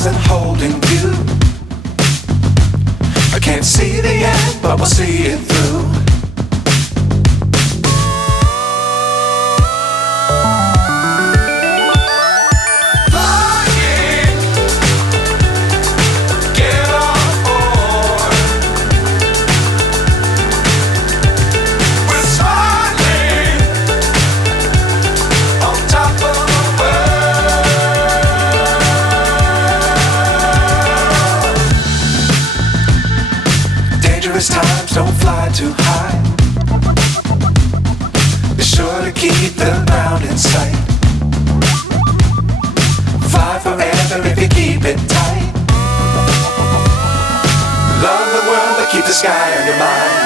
stars and holding you. I can't see the end, but we'll see it through. Times don't fly too high. Be sure to keep the ground in sight. Fly forever if you keep it tight. Love the world but keep the sky on your mind.